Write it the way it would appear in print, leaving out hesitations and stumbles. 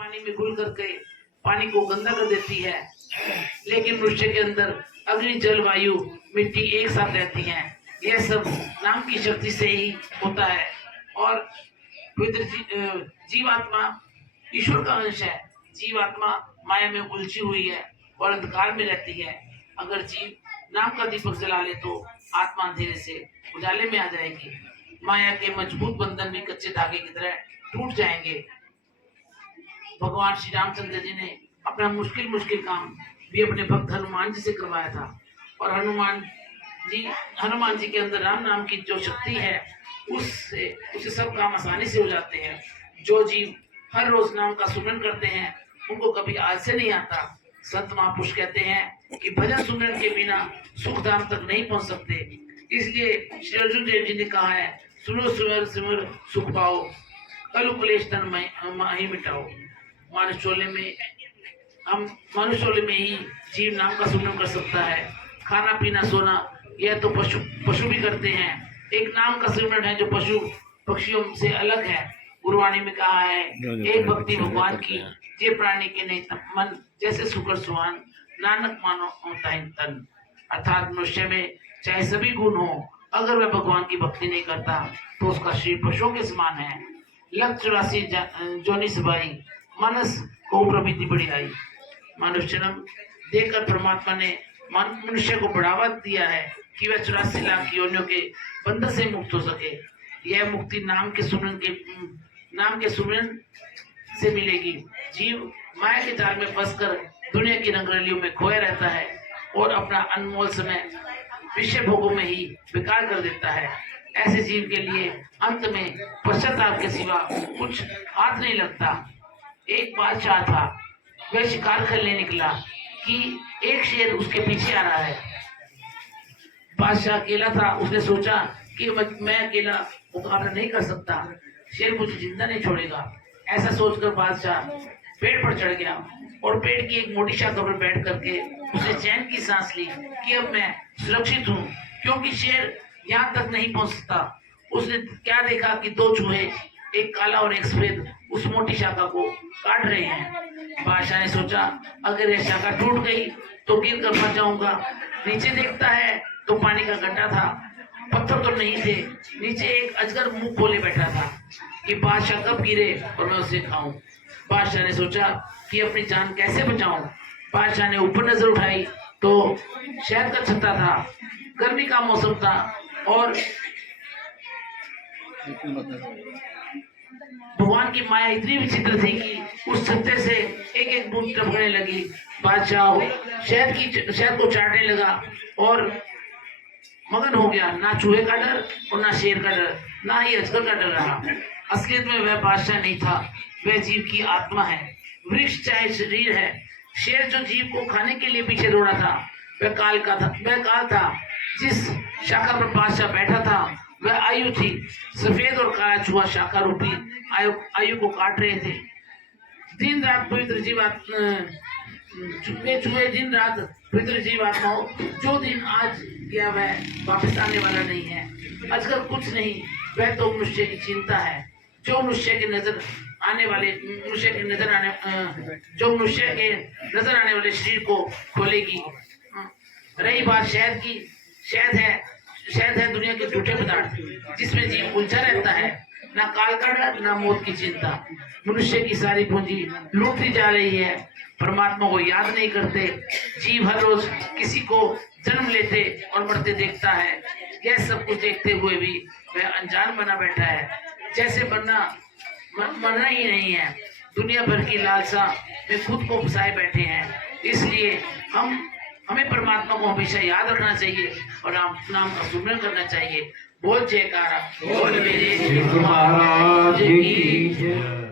पानी में घुल करके पानी को गंदा कर देती है, लेकिन मनुष्य के अंदर अग्नि जल वायु मिट्टी एक साथ रहती हैं। यह सब नाम की शक्ति से ही होता है। और पवित्र जीवात्मा ईश्वर का अंश है। जीवात्मा माया में उलझी हुई है और अंधकार में रहती है। अगर जीव नाम का दीपक जला ले तो आत्मा अंधेरे से उजाले में आ जाएगी। माया के मजबूत बंधन भी कच्चे धागे की तरह टूट जाएंगे। भगवान श्री रामचंद्र जी ने अपना मुश्किल काम भी अपने भक्त हनुमान जी से करवाया था। और हनुमान जी के अंदर राम नाम की जो शक्ति है उससे सब काम आसानी से हो जाते हैं। जो जीव हर रोज नाम का सुमरन करते हैं उनको कभी आलस्य नहीं आता। संत महापुरुष कहते हैं कि भजन सुमरन के बिना सुख धाम तक नहीं पहुंच सकते। इसलिए श्री अर्जुन देव जी ने कहा है, सुनो सुमर सिमर सुख पाओ, कल क्लेश तन माही मिटाओ। मनुष्य में ही जीव नाम का सुमरन कर सकता है। खाना पीना सोना यह तो पशु भी करते हैं। एक नाम का सिमरन है जो पशु पक्षियों से अलग है। गुरुवाणी में कहा है, एक भक्ति भगवान की ये प्राणी के नहीं मन जैसे सुकर सुहान, नानक मानो होता है तन। अर्थात मनुष्य में चाहे सभी गुण हो, अगर वह भगवान की भक्ति नहीं करता तो उसका शरीर पशुओं के समान है। लग 84 जोनि सबाई, मानस को प्रवृत्ति बड़ी आई। मानव जन्म देकर परमात्मा ने मनुष्य को बढ़ावा दिया है कि वह 84 लाख योनियों के बंधन से मुक्त हो सके। यह मुक्ति नाम के सुमरन से मिलेगी। जीव माया के जाल में फंसकर दुनिया की रंगरलियों में खोया रहता है और अपना अनमोल समय विषय भोगों में ही बेकार कर देता है। ऐसे जीव के लिए अंत में पश्चाताप के सिवा कुछ हाथ नहीं लगता। एक बादशाह था, वह शिकार करने निकला कि एक शेर उसके पीछे आ रहा है। बादशाह अकेला था, उसने सोचा कि मैं अकेला मुकाबला नहीं कर सकता, शेर मुझे जिंदा नहीं छोड़ेगा। ऐसा सोचकर बादशाह पेड़ पर चढ़ गया और पेड़ की एक मोटी शाखा पर बैठ करके उसने चैन की सांस ली कि अब मैं सुरक्षित हूँ, क्योंकि शेर यहाँ तक नहीं पहुँच सकता। उसने क्या देखा कि दो चूहे, एक काला और एक सफेद, उस मोटी शाखा को काट रहे हैं। बादशाह ने सोचा, अगर यह शाखा टूट गई तो गिर कर मर जाऊंगा। नीचे देखता है तो पानी का गड्ढा था, पत्थर तो नहीं थे। नीचे एक अजगर मुंह खोले बैठा था कि बादशाह कब गिरे और मैं उसे खाऊं। बादशाह ने सोचा कि अपनी जान कैसे बचाऊं। बादशाह ने ऊपर नजर उठाई तो शहद का छत्ता था, गर्मी का मौसम था और भगवान की माया इतनी विचित्र थी कि उस छत्ते से एक एक बूंद टपकने लगी। बादशाह शहद को चाटने लगा और मगन हो गया। ना चूहे का डर और ना शेर का डर, ना ही अजगर का डर रहा। असलियत में वह बादशाह नहीं था, वह जीव की आत्मा है। वृक्ष चाहे शरीर है। शेर जो जीव को खाने के लिए पीछे दौड़ा था वह काल था। जिस शाखा पर बादशाह बैठा था वह आयु थी। सफेद और काला चूहा शाखा रूपी आयु को काट रहे थे। दिन रात पवित्र जीवात्माओं, जो दिन आज गया वह वापस आने वाला नहीं है। अजगर कुछ नहीं, वह तो मनुष्य की चिंता है जो मनुष्य के नजर आने वाले शरीर को खोलेगी। रही बात शहद की, शहद है दुनिया के झूठे पदार्थ जिसमें जीव उलझा रहता है। ना काल का डर, ना मौत की चिंता। मनुष्य की सारी पूंजी लूटती जा रही है, परमात्मा को याद नहीं करते। जीव हर रोज किसी को जन्म लेते और मरते देखता है। यह सब कुछ देखते हुए भी वह अनजान बना बैठा है, जैसे मरना ही नहीं है। दुनिया भर की लालसा में खुद को फंसाए बैठे हैं। इसलिए हमें परमात्मा को हमेशा याद रखना चाहिए और नाम का सुमरन करना चाहिए। बोल जयकारा, बोल मेरे महाराज की जय।